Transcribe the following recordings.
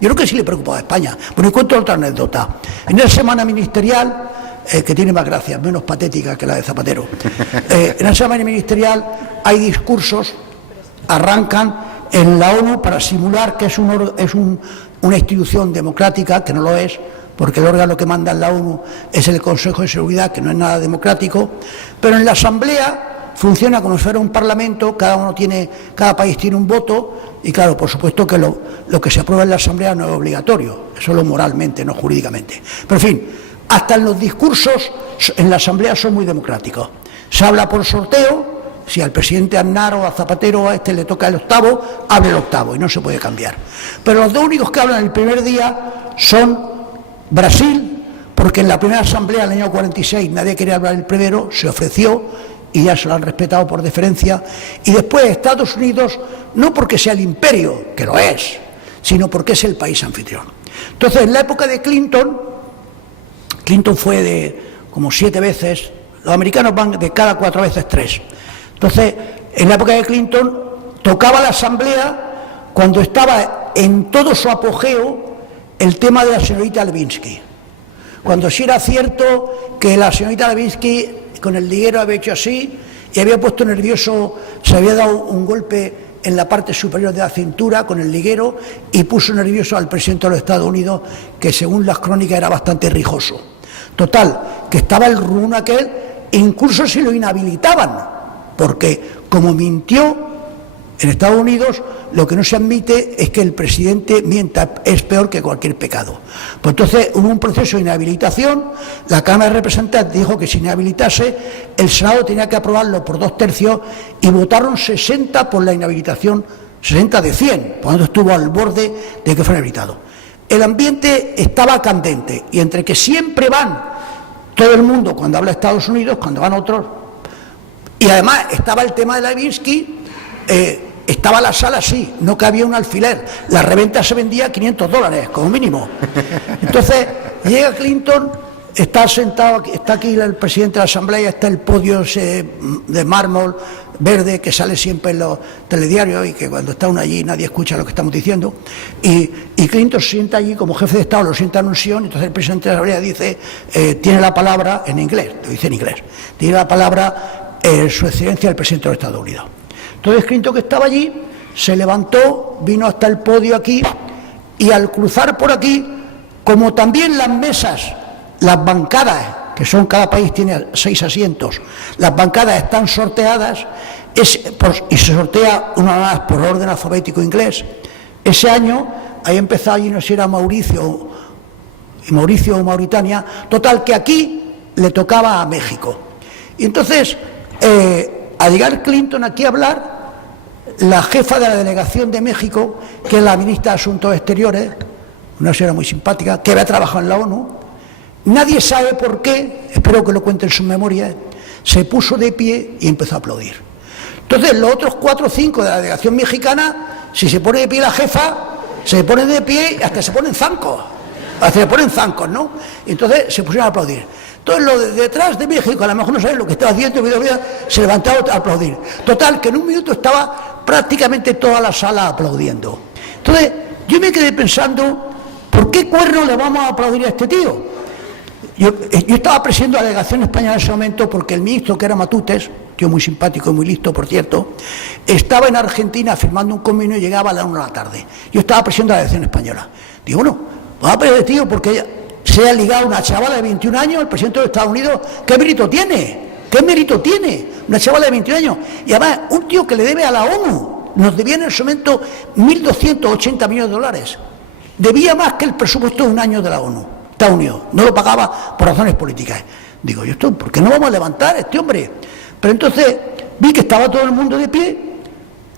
Yo creo que sí le preocupa a España. Bueno, y cuento otra anécdota. En la semana ministerial, que tiene más gracia, menos patética que la de Zapatero, en la semana ministerial hay discursos, arrancan en la ONU para simular que es una institución democrática, que no lo es, porque el órgano que manda en la ONU es el Consejo de Seguridad, que no es nada democrático, pero en la Asamblea funciona como si fuera un parlamento, cada país tiene un voto, y claro, por supuesto que lo que se aprueba en la Asamblea no es obligatorio, solo moralmente, no jurídicamente. Pero en fin, hasta en los discursos en la Asamblea son muy democráticos. Se habla por sorteo, si al presidente Aznar o a Zapatero o a este le toca el octavo, hable el octavo y no se puede cambiar. Pero los dos únicos que hablan el primer día son Brasil, porque en la primera asamblea del año 46 nadie quería hablar el primero, se ofreció y ya se lo han respetado por deferencia, y después Estados Unidos, no porque sea el imperio, que lo es, sino porque es el país anfitrión. Entonces, en la época de Clinton fue de como 7 veces, los americanos van de cada 4 veces 3. Entonces, en la época de Clinton tocaba la asamblea cuando estaba en todo su apogeo el tema de la señorita Lewinsky. Cuando sí era cierto que la señorita Lewinsky con el liguero había hecho así y había puesto nervioso, se había dado un golpe en la parte superior de la cintura con el liguero y puso nervioso al presidente de los Estados Unidos, que según las crónicas era bastante rijoso. Total, que estaba el rumor aquel, incluso si lo inhabilitaban, porque como mintió en Estados Unidos, lo que no se admite es que el presidente mienta, es peor que cualquier pecado. Pues entonces hubo un proceso de inhabilitación, la Cámara de Representantes dijo que se inhabilitase, el Senado tenía que aprobarlo por 2/3 y votaron 60 por la inhabilitación, 60 de 100, por lo tanto estuvo al borde de que fuera inhabilitado. El ambiente estaba candente y entre que siempre van todo el mundo cuando habla Estados Unidos, cuando van otros, y además estaba el tema de Lewinsky, estaba la sala así, no cabía un alfiler, la reventa se vendía a $500 como mínimo. Entonces llega Clinton, está sentado, está aquí el presidente de la Asamblea, está el podio ese de mármol verde que sale siempre en los telediarios y que cuando está uno allí nadie escucha lo que estamos diciendo, y Clinton se sienta allí como jefe de Estado, lo sienta en un sillón, entonces el presidente de la Asamblea dice, tiene la palabra en inglés, lo dice en inglés, tiene la palabra su excelencia el presidente de los Estados Unidos. Entonces Clinton, que estaba allí, se levantó, vino hasta el podio aquí y al cruzar por aquí, como también las mesas, las bancadas, que son, cada país tiene 6 asientos, las bancadas están sorteadas y se sortea una más por orden alfabético inglés. Ese año, ahí empezó, allí no sé si era Mauricio o Mauritania, total que aquí le tocaba a México. Y entonces, al llegar Clinton aquí a hablar, la jefa de la delegación de México, que es la ministra de Asuntos Exteriores, una señora muy simpática, que había trabajado en la ONU, nadie sabe por qué, espero que lo cuente en sus memorias, se puso de pie y empezó a aplaudir. Entonces los otros 4 o 5 de la delegación mexicana, si se pone de pie la jefa, se pone de pie y hasta se ponen zancos, ¿no? Y entonces se pusieron a aplaudir. Entonces los de detrás de México, a lo mejor no saben lo que estaba haciendo, se levantaron a aplaudir. Total, que en un minuto estaba prácticamente toda la sala aplaudiendo. Entonces yo me quedé pensando, ¿por qué cuerno le vamos a aplaudir a este tío? Yo estaba presidiendo la delegación española en ese momento porque el ministro, que era Matutes, tío muy simpático y muy listo, por cierto, estaba en Argentina firmando un convenio y llegaba a las 1 de la tarde. Yo estaba presidiendo la delegación española. Digo, bueno, vamos a pedir tío porque se ha ligado una chavala de 21 años, el presidente de Estados Unidos, ¿qué mérito tiene? ¿Qué mérito tiene? Una chavala de 21 años. Y además, un tío que le debe a la ONU, nos debía en ese momento 1.280 millones de dólares. Debía más que el presupuesto de un año de la ONU, Estados Unidos. No lo pagaba por razones políticas. Digo, ¿y esto por qué no vamos a levantar a este hombre? Pero entonces vi que estaba todo el mundo de pie.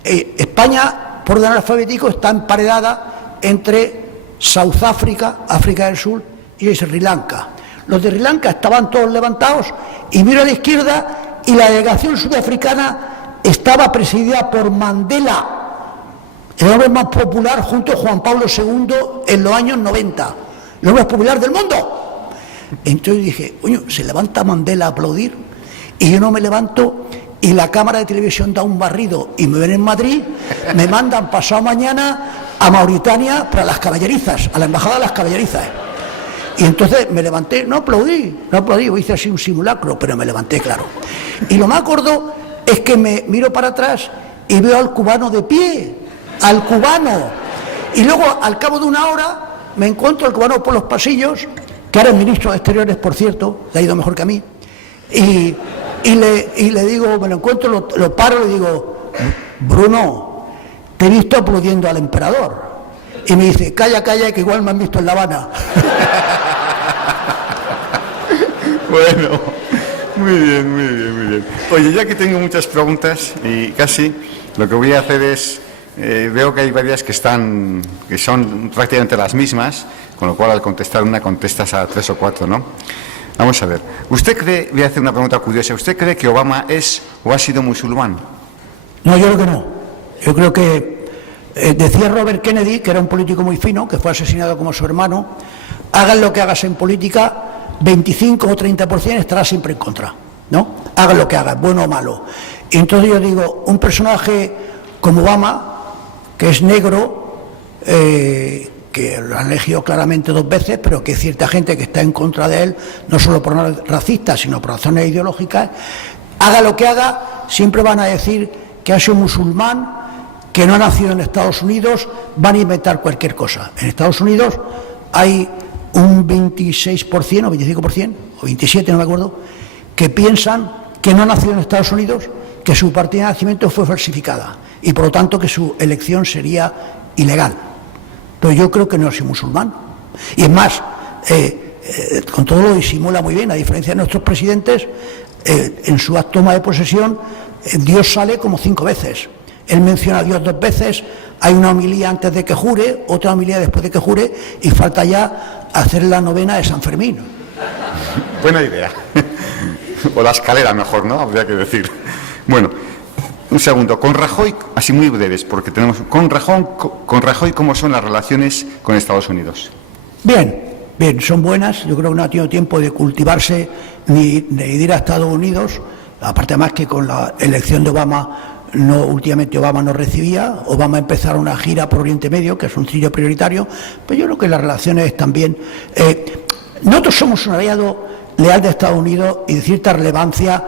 España, por orden alfabético, está emparedada entre South África, África del Sur, y Sri Lanka. Los de Sri Lanka estaban todos levantados y miro a la izquierda y la delegación sudafricana estaba presidida por Mandela, el hombre más popular junto a Juan Pablo II en los años 90, el hombre más popular del mundo. Entonces dije, coño, se levanta Mandela a aplaudir y yo no me levanto y la cámara de televisión da un barrido y me ven en Madrid, me mandan pasado mañana a Mauritania para las caballerizas, a la embajada de las caballerizas. Y entonces me levanté, no aplaudí, hice así un simulacro, pero me levanté, claro. Y lo más gordo es que me miro para atrás y veo al cubano de pie, al cubano. Y luego, al cabo de una hora, me encuentro al cubano por los pasillos, que ahora es ministro de Exteriores, por cierto, le ha ido mejor que a mí, y le digo, me lo encuentro, lo paro y le digo, Bruno, te he visto aplaudiendo al emperador. Y me dice, calla, que igual me han visto en La Habana. Bueno, muy bien. Oye, ya que tengo muchas preguntas y casi, lo que voy a hacer es, veo que hay varias que son prácticamente las mismas, con lo cual al contestar una contestas a 3 o 4, ¿no? Vamos a ver. ¿Usted cree, voy a hacer una pregunta curiosa, ¿usted cree que Obama es o ha sido musulmán? No, yo creo que no. Yo creo que, decía Robert Kennedy, que era un político muy fino, que fue asesinado como su hermano, hagan lo que hagas en política, 25 o 30% estará siempre en contra, ¿no? Hagan lo que hagan, bueno o malo. Y entonces yo digo, un personaje como Obama, que es negro, que lo han elegido claramente 2 veces, pero que hay cierta gente que está en contra de él, no solo por racistas, sino por razones ideológicas, haga lo que haga, siempre van a decir que ha sido musulmán, que no ha nacido en Estados Unidos, van a inventar cualquier cosa. En Estados Unidos hay un 26% o 25%, o 27%, no me acuerdo, que piensan que no ha nacido en Estados Unidos, que su partida de nacimiento fue falsificada y por lo tanto que su elección sería ilegal. Pero yo creo que no es musulmán. Y es más, con todo lo disimula muy bien, a diferencia de nuestros presidentes, en su toma de posesión, Dios sale como 5 veces. Él menciona a Dios 2 veces, hay una homilía antes de que jure, otra homilía después de que jure, y falta ya hacer la novena de San Fermín. Buena idea. O la escalera mejor, ¿no? Habría que decir. Bueno, un segundo. Con Rajoy, así muy breves, porque tenemos... Con Rajoy, ¿cómo son las relaciones con Estados Unidos? Bien, son buenas. Yo creo que no ha tenido tiempo de cultivarse ni de ir a Estados Unidos. Aparte, más que con la elección de Obama... últimamente Obama no recibía, Obama empezara una gira por Oriente Medio, que es un sitio prioritario, pero yo creo que las relaciones están bien. Nosotros somos un aliado leal de Estados Unidos y de cierta relevancia,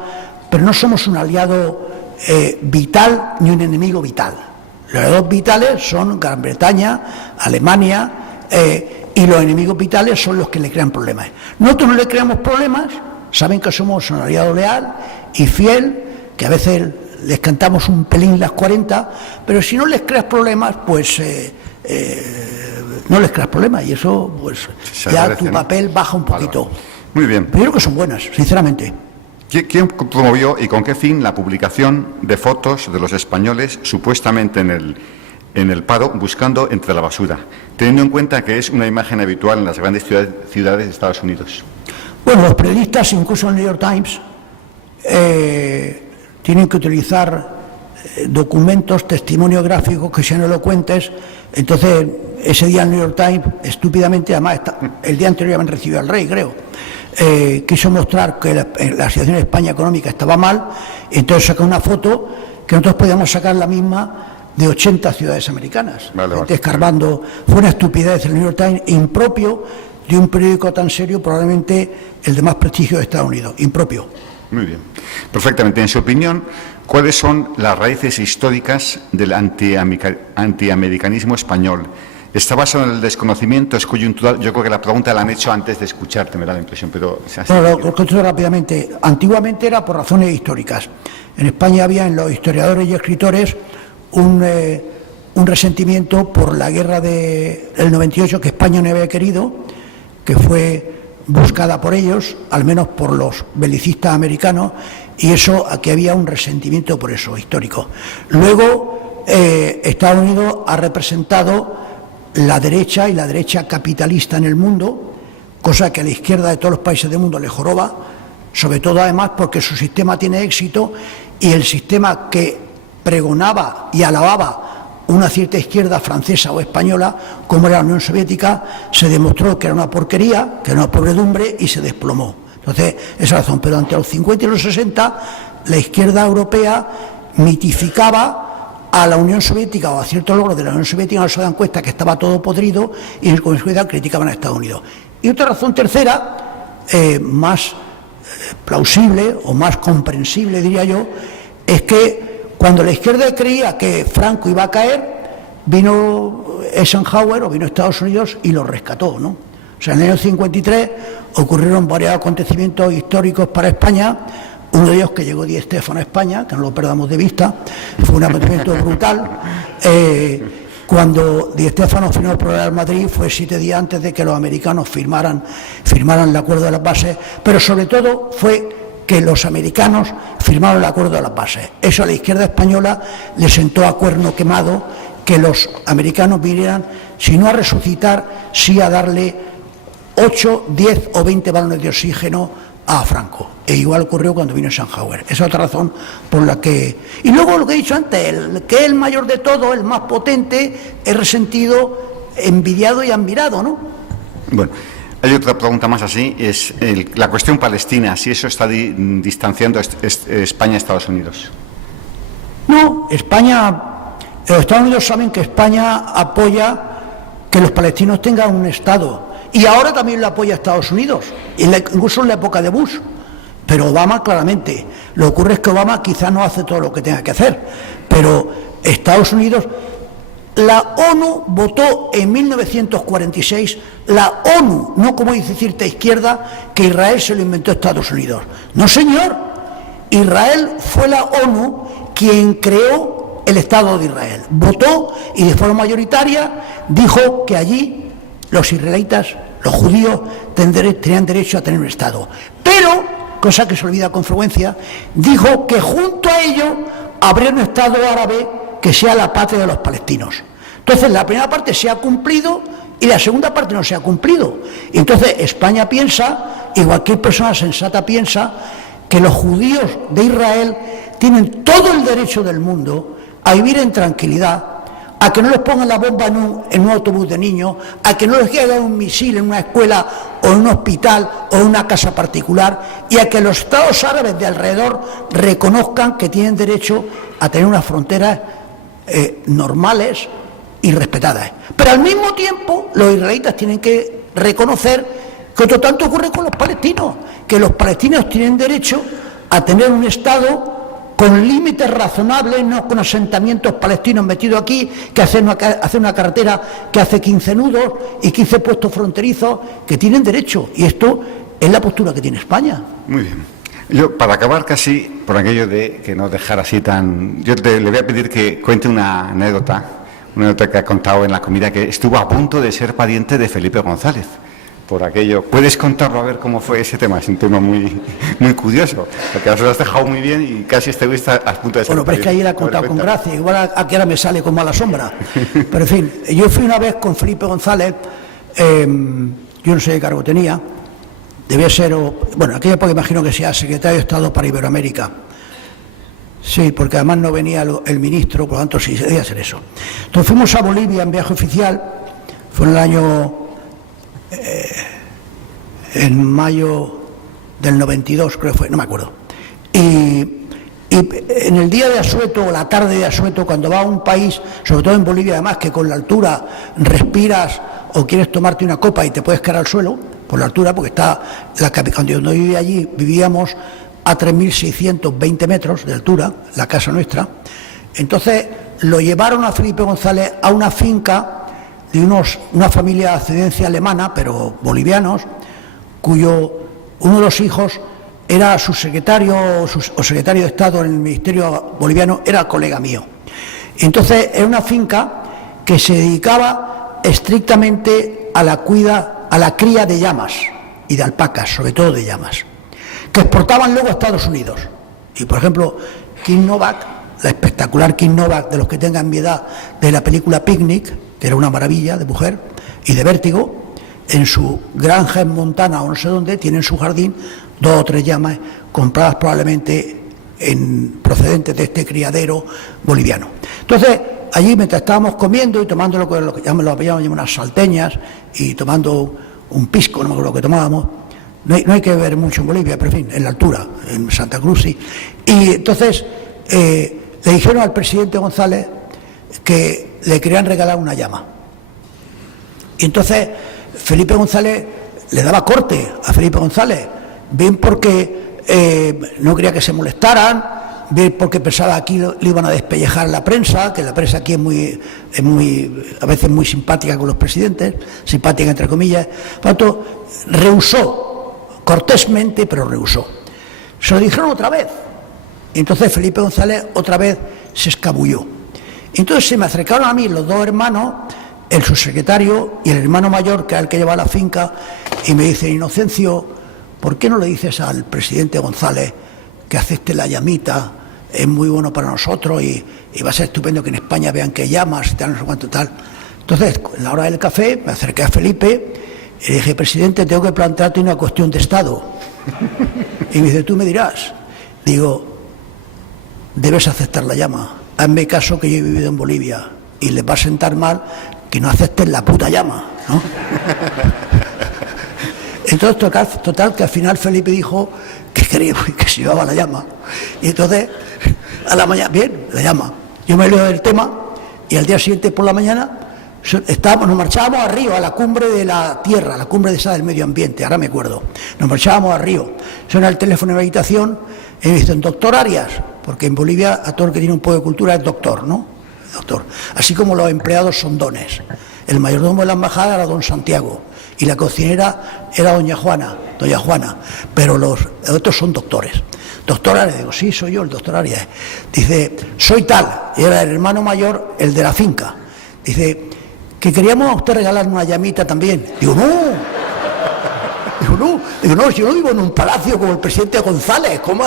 pero no somos un aliado vital ni un enemigo vital. Los aliados vitales son Gran Bretaña, Alemania, y los enemigos vitales son los que le crean problemas. Nosotros no le creamos problemas, saben que somos un aliado leal y fiel, que a veces les cantamos un pelín las 40, pero si no les creas problemas, pues no les creas problemas, y eso, pues ya tu papel baja un poquito. Vale. Muy bien. Pero yo creo que son buenas, sinceramente. ¿Quién promovió y con qué fin la publicación de fotos de los españoles supuestamente en el paro buscando entre la basura, teniendo en cuenta que es una imagen habitual en las grandes ciudades de Estados Unidos? Bueno, los periodistas, incluso en el New York Times, tienen que utilizar documentos, testimonios gráficos que sean elocuentes. Entonces, ese día el New York Times, estúpidamente, además el día anterior habían recibido al rey, creo, quiso mostrar que la situación en España económica estaba mal, entonces sacó una foto que nosotros podíamos sacar la misma de 80 ciudades americanas. Vale. Escarbando. Fue una estupidez el New York Times, impropio de un periódico tan serio, probablemente el de más prestigio de Estados Unidos, impropio. Muy bien. Perfectamente. En su opinión, ¿cuáles son las raíces históricas del antiamericanismo español? ¿Está basado en el desconocimiento? ¿Es coyuntural? Yo creo que la pregunta la han hecho antes de escucharte, me da la impresión, pero... Lo contesto rápidamente. Antiguamente era por razones históricas. En España había en los historiadores y escritores un resentimiento por la guerra del 98 que España no había querido, que fue buscada por ellos, al menos por los belicistas americanos, y eso, aquí había un resentimiento por eso, histórico. Luego, Estados Unidos ha representado la derecha y la derecha capitalista en el mundo, cosa que a la izquierda de todos los países del mundo le joroba, sobre todo además porque su sistema tiene éxito y el sistema que pregonaba y alababa una cierta izquierda francesa o española, como era la Unión Soviética, se demostró que era una porquería, que era una podredumbre y se desplomó. Entonces, esa es la razón. Pero ante los 50 y los 60, la izquierda europea mitificaba a la Unión Soviética o a ciertos logros de la Unión Soviética no se dan cuenta que estaba todo podrido y en consecuencia criticaban a Estados Unidos. Y otra razón tercera, más plausible o más comprensible, diría yo, es que cuando la izquierda creía que Franco iba a caer, vino Eisenhower o vino Estados Unidos y lo rescató, ¿no? O sea, en el año 53 ocurrieron varios acontecimientos históricos para España. Uno de ellos, que llegó Di Stéfano a España, que no lo perdamos de vista, fue un acontecimiento brutal. Cuando Di Stéfano firmó por el Real Madrid fue 7 días antes de que los americanos firmaran el acuerdo de las bases, pero sobre todo fue que los americanos firmaron el acuerdo de las bases. Eso a la izquierda española le sentó a cuerno quemado, que los americanos vinieran, si no a resucitar, sí a darle 8, 10 o 20 balones de oxígeno a Franco. E igual ocurrió cuando vino Eisenhower. Esa es otra razón por la que... Y luego lo que he dicho antes, que es el mayor de todo, el más potente, es resentido, envidiado y admirado, ¿no? Bueno, hay otra pregunta más así, es la cuestión palestina, si eso está distanciando España de Estados Unidos. No, los Estados Unidos saben que España apoya que los palestinos tengan un Estado. Y ahora también lo apoya Estados Unidos, incluso en la época de Bush. Pero Obama, claramente. Lo que ocurre es que Obama quizás no hace todo lo que tenga que hacer. Pero Estados Unidos... La ONU votó en 1946, la ONU, no como dice cierta izquierda, que Israel se lo inventó Estados Unidos. No, señor. Israel fue la ONU quien creó el Estado de Israel. Votó y de forma mayoritaria dijo que allí los israelitas, los judíos, tenían derecho a tener un Estado. Pero, cosa que se olvida con frecuencia, dijo que junto a ello habría un Estado árabe que sea la patria de los palestinos. Entonces, la primera parte se ha cumplido y la segunda parte no se ha cumplido. Entonces, España piensa, y cualquier persona sensata piensa, que los judíos de Israel tienen todo el derecho del mundo a vivir en tranquilidad, a que no les pongan la bomba en un autobús de niños, a que no les caiga un misil en una escuela o en un hospital o en una casa particular, y a que los estados árabes de alrededor reconozcan que tienen derecho a tener unas fronteras normales y respetadas. Pero al mismo tiempo los israelitas tienen que reconocer que otro tanto ocurre con los palestinos, que los palestinos tienen derecho a tener un Estado con límites razonables, no con asentamientos palestinos metidos aquí, que hacen una carretera que hace 15 nudos y 15 puestos fronterizos, que tienen derecho. Y esto es la postura que tiene España. Muy bien. Yo, para acabar casi, por aquello de que no dejar así tan... Yo le voy a pedir que cuente una anécdota que ha contado en la comida, que estuvo a punto de ser pariente de Felipe González. Por aquello, ¿puedes contarlo a ver cómo fue ese tema? Es un tema muy, muy curioso, porque os lo has dejado muy bien y casi estuviste a punto de ser Bueno, pero es que ayer ha contado con gracia, igual aquí ahora me sale con mala sombra. Pero en fin, yo fui una vez con Felipe González, yo no sé qué cargo tenía, debía ser, bueno, aquella época imagino que sea secretario de Estado para Iberoamérica. Sí, porque además no venía el ministro, por lo tanto sí, debía ser eso. Entonces fuimos a Bolivia en viaje oficial, fue en el año, en mayo del 92, creo que fue, no me acuerdo. Y en el día de Asueto, o la tarde de Asueto, cuando vas a un país, sobre todo en Bolivia además, que con la altura respiras o quieres tomarte una copa y te puedes caer al suelo, por la altura, porque está, cuando yo vivía allí, vivíamos a 3.620 metros de altura, la casa nuestra. Entonces lo llevaron a Felipe González a una finca de una familia de ascendencia alemana, pero bolivianos, cuyo uno de los hijos era su secretario o secretario de Estado en el Ministerio boliviano, era colega mío. Entonces era una finca que se dedicaba estrictamente a la cría de llamas y de alpacas, sobre todo de llamas, que exportaban luego a Estados Unidos. Y por ejemplo, Kim Novak, la espectacular Kim Novak, de los que tengan mi edad, de la película Picnic, que era una maravilla de mujer, y de Vértigo, en su granja en Montana o no sé dónde, tiene en su jardín 2 o 3 llamas compradas probablemente procedentes de este criadero boliviano. Entonces, allí mientras estábamos comiendo y tomando lo que llamamos unas salteñas y tomando un pisco, no me acuerdo lo que tomábamos, no hay que beber mucho en Bolivia, pero en fin, en la altura, en Santa Cruz, sí. Y entonces le dijeron al presidente González, que le querían regalar una llama. Y entonces Felipe González le daba corte a Felipe González, bien porque no quería que se molestaran, bien porque pensaba aquí le iban a despellejar la prensa, que la prensa aquí es muy a veces muy simpática con los presidentes, simpática entre comillas. Por lo tanto, rehusó, cortésmente, pero rehusó. Se lo dijeron otra vez. Y entonces Felipe González otra vez se escabulló. Entonces se me acercaron a mí los dos hermanos, el subsecretario y el hermano mayor, que es el que lleva la finca, y me dice: Inocencio, ¿por qué no le dices al presidente González que acepte la llamita? Es muy bueno para nosotros y va a ser estupendo que en España vean que llamas y tal, no sé cuánto tal. Entonces, en la hora del café, me acerqué a Felipe y le dije: presidente, tengo que plantearte una cuestión de Estado. Y me dice: tú me dirás. Digo: debes aceptar la llama. Hazme caso, que yo he vivido en Bolivia y les va a sentar mal que no acepten la puta llama, ¿no? Entonces, total, que al final Felipe dijo que quería, que se llevaba la llama. Y entonces, a la mañana, bien, la llama. Yo me leo del tema y al día siguiente por la mañana nos marchábamos a Río, a la cumbre de la tierra, a la cumbre de esa del medio ambiente, ahora me acuerdo. Nos marchábamos a Río. Suena el teléfono de la habitación y me dicen: doctor Arias, porque en Bolivia a todo el que tiene un poco de cultura es doctor, ¿no? Doctor. Así como los empleados son dones. El mayordomo de la embajada era don Santiago y la cocinera era doña Juana, pero los otros son doctores. Doctor Arias, digo: sí, soy yo, el doctor Arias. Dice: soy tal, y era el hermano mayor, el de la finca. Dice: que queríamos a usted regalar una llamita también. Digo: no. Digo, no, yo no vivo en un palacio como el presidente González. ¿Cómo?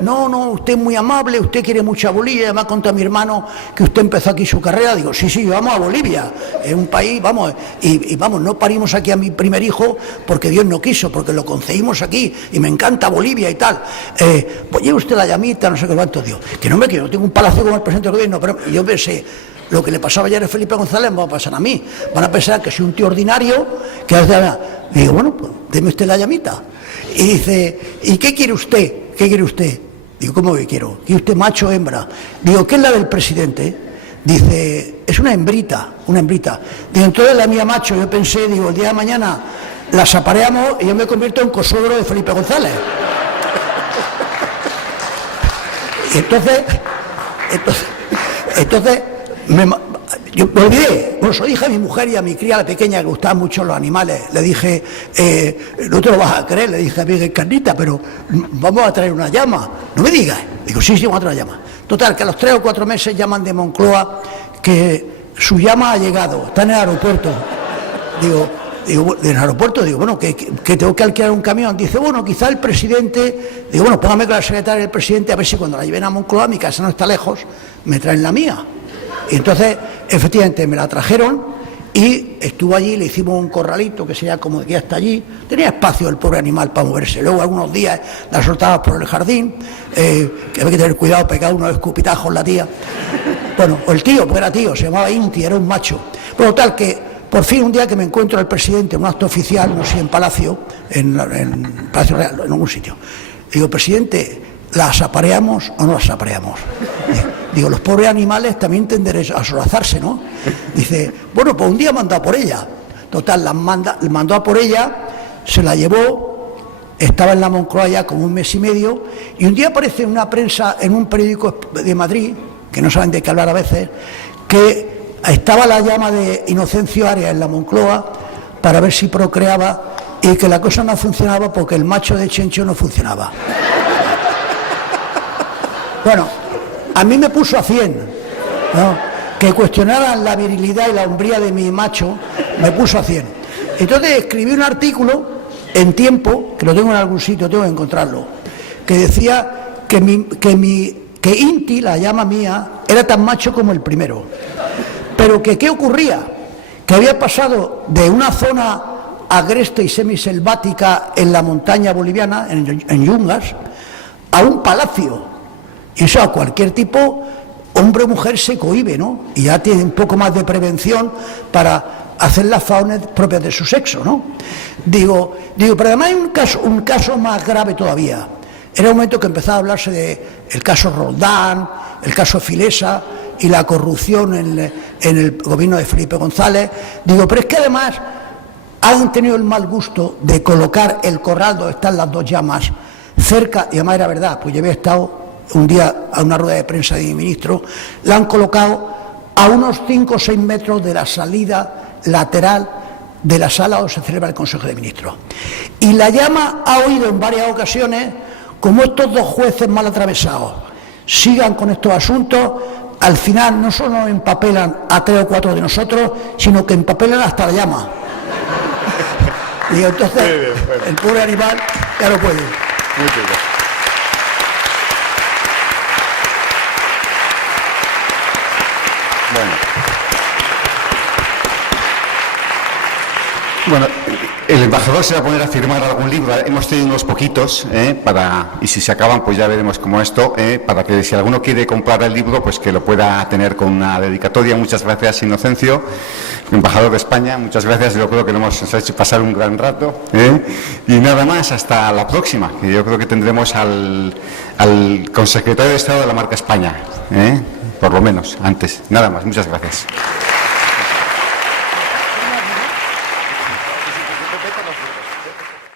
No, usted es muy amable, usted quiere mucho a Bolivia. Además, contó mi hermano que usted empezó aquí su carrera. Digo: sí, vamos a Bolivia. Es un país, vamos, y vamos, no parimos aquí a mi primer hijo porque Dios no quiso, porque lo concebimos aquí y me encanta Bolivia y tal. Pues lleve usted la llamita, no sé qué cuánto. Digo: que no me quiero, tengo un palacio como el presidente del gobierno. Pero yo pensé: lo que le pasaba ayer a Felipe González me va a pasar a mí. Van a pensar que soy un tío ordinario, que hace... Y digo: bueno, pues deme usted la llamita. Y dice: ¿y qué quiere usted? ¿Qué quiere usted? Digo: ¿cómo que quiero? ¿Quiere usted macho o hembra? Digo: ¿qué es la del presidente? Dice: es una hembrita. Digo: entonces la mía macho. Yo pensé, digo, el día de mañana las apareamos y yo me convierto en cosuegro de Felipe González. Y entonces yo me olvidé. Bueno, se lo dije a mi mujer y a mi cría, la pequeña, que gustaban mucho los animales. Le dije: no te lo vas a creer, le dije a mi carnita, pero vamos a traer una llama. No me digas. Digo: sí, vamos a traer una llama. Total, que a los 3 o 4 meses llaman de Moncloa que su llama ha llegado, está en el aeropuerto. Digo, en el aeropuerto, digo: bueno, que tengo que alquilar un camión. Dice: bueno, quizá el presidente. Digo: bueno, póngame con la secretaria del presidente, a ver si cuando la lleven a Moncloa, mi casa no está lejos, me traen la mía. Y entonces, efectivamente, me la trajeron y estuvo allí, le hicimos un corralito que sería como de aquí hasta allí. Tenía espacio el pobre animal para moverse. Luego, algunos días la soltaba por el jardín, que había que tener cuidado, pegar unos escupitajos la tía. Bueno, o el tío, pues era tío, se llamaba Inti, era un macho. Bueno, tal que, por fin, un día que me encuentro al presidente en un acto oficial, no sé, en Palacio, en Palacio Real, en algún sitio. Digo: presidente, ¿las apareamos o no las apareamos? Digo: los pobres animales también tendrán a solazarse, ¿no? Dice: bueno, pues un día mandó a por ella. Total, mandó a por ella, se la llevó, estaba en la Moncloa ya como un mes y medio, y un día aparece en una prensa, en un periódico de Madrid, que no saben de qué hablar a veces, que estaba la llama de Inocencio Arias en la Moncloa para ver si procreaba, y que la cosa no funcionaba porque el macho de Chencho no funcionaba. Bueno, a mí me puso a 100, ¿no? Que cuestionaran la virilidad y la hombría de mi macho, me puso a 100. Entonces escribí un artículo en Tiempo, que lo tengo en algún sitio, tengo que encontrarlo, que decía que Inti, la llama mía, era tan macho como el primero. Pero que ¿qué ocurría? Que había pasado de una zona agreste y semiselvática en la montaña boliviana, en Yungas, a un palacio. Y eso a cualquier tipo, hombre o mujer, se cohíbe, ¿no? Y ya tiene un poco más de prevención para hacer las faunas propias de su sexo, ¿no? Digo, pero además hay un caso más grave todavía. Era un momento que empezaba a hablarse del caso Roldán, el caso Filesa, y la corrupción en el gobierno de Felipe González. Digo, pero es que además han tenido el mal gusto de colocar el corral donde están las dos llamas cerca, y además era verdad, pues yo había estado un día a una rueda de prensa de mi ministro, la han colocado a unos 5 o 6 metros de la salida lateral de la sala donde se celebra el Consejo de Ministros. Y la llama ha oído en varias ocasiones como estos dos jueces mal atravesados sigan con estos asuntos, al final no solo nos empapelan a 3 o 4 de nosotros, sino que empapelan hasta la llama. Y entonces el pobre animal ya no puede. Muchas gracias. Bueno, el embajador se va a poner a firmar algún libro. Hemos tenido unos poquitos, y si se acaban, pues ya veremos cómo esto, para que si alguno quiere comprar el libro, pues que lo pueda tener con una dedicatoria. Muchas gracias, Inocencio, embajador de España. Muchas gracias, yo creo que nos ha hecho pasar un gran rato. Y nada más, hasta la próxima, que yo creo que tendremos al consecretario de Estado de la marca España, por lo menos, antes. Nada más, muchas gracias.